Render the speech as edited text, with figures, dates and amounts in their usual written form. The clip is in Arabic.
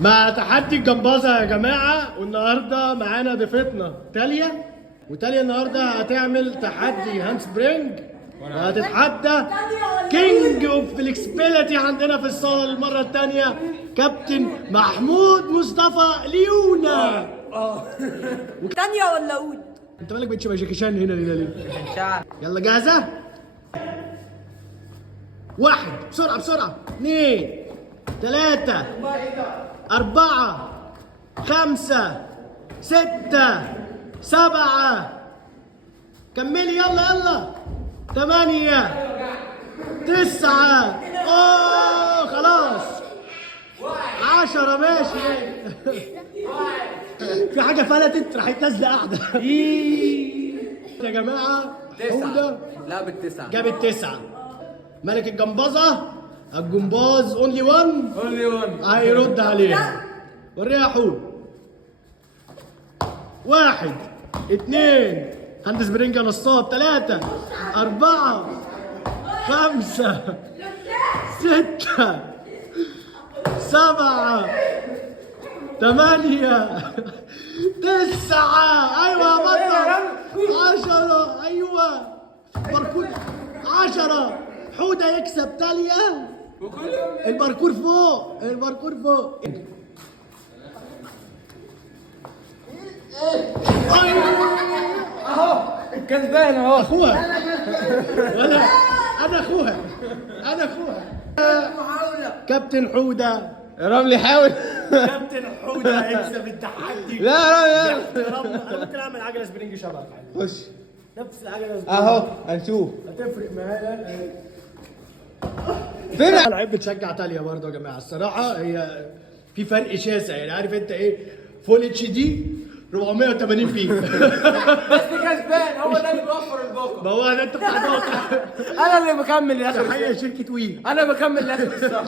مع تحدي الجمبازة يا جماعة، والنهاردة معانا ضيفتنا تاليا، وتاليا النهاردة هتعمل تحدي هاند سبرينج، وهتتحدى كينج اوف فليكسبيليتي عندنا في الصالة المرة التانية كابتن محمود مصطفى ليونا. تانية ولا أقول؟ انت مالك بتشبه جاكي شان هنا ليه؟ يلا جاهزة؟ واحد، بسرعة بسرعة، اثنين، ثلاثة، أربعة، خمسة، ستة، سبعة، كملي يلا يلا، ثمانية، تسعة، أوه خلاص، 10 ماشي. في حاجة فلتت راحت نازلة قاعدة. يا جماعة حودة لا بالتسعة جابت 9. ملك الجمبازة الجمباز اونلي 1 هيرد عليها. وريها حود. 1 2 هاند سبرينج نصاب، 3 4 5 6 7 8 9. ايوه يا بطل. 10. ايوه باركور 10. حودة يكسب تاليا. الباركور فوق، الباركور فوق. اهو الكسبان اهو. اخوها ولا انا اخوها، انا اخوها. كابتن حودة يا رملي حاول. كابتن حودة هيكسب التحدي. لا لا انا ممكن اعمل عجلة سبرينج شبهك عادي. خش نفس العجلة سبرينج اهو هنشوف هتفرق معايا. فين. انا بحب تشجع تاليا برضه يا جماعه، الصراحه هي في فرق شاسع، يعني عارف انت ايه، فول اتش دي 480 بي. بس كسبان هو ده اللي بيوفر الباقة. ما هو ده انت بتاع انا اللي بكمل لاخر تحيه شركه وي. انا بكمل لاخر السنة.